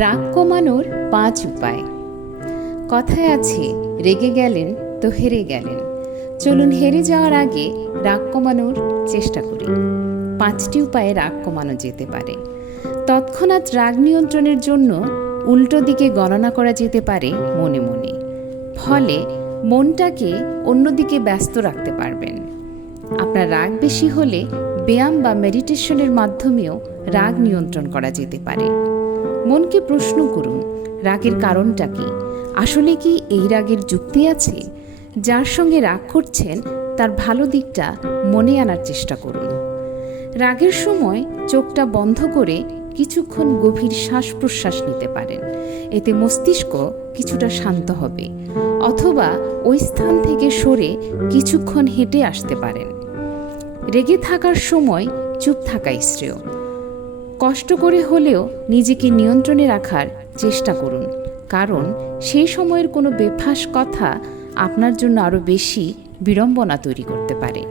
রাগ কমানোর 5 উপায়। কথায় আছে, রেগে গেলেন তো হেরে গেলেন। চলুন হেরে যাওয়ার আগে রাগ কমানোর চেষ্টা করি। 5টি উপায়ে রাগ কমানো যেতে পারে। তৎক্ষণাৎ রাগ নিয়ন্ত্রণের জন্য উল্টো দিকে গণনা করা যেতে পারে মনে মনে। ফলে মনটাকে অন্যদিকে ব্যস্ত রাখতে পারবেন। আপনার রাগ বেশি হলে ব্যায়াম বা মেডিটেশনের মাধ্যমেও রাগ নিয়ন্ত্রণ করা যেতে পারে। মনকে প্রশ্ন করুন, রাগের কারণটা কি? আসলে কি এই রাগের যুক্তি আছে? যার সঙ্গে রাগ করছেন তার ভালো দিকটা মনে আনার চেষ্টা করুন। রাগের সময় চোখটা বন্ধ করে কিছুক্ষণ গভীর শ্বাস প্রশ্বাস নিতে পারেন। এতে মস্তিষ্ক কিছুটা শান্ত হবে। অথবা ওই স্থান থেকে সরে কিছুক্ষণ হেঁটে আসতে পারেন। রেগে থাকার সময় চুপ থাকাই শ্রেয়। কষ্ট করে হলেও নিজেকে নিয়ন্ত্রণে রাখার চেষ্টা করুন, কারণ সেই সময়ের কোনো বেফাঁস কথা আপনার জন্য আরও বেশি বিড়ম্বনা তৈরি করতে পারে।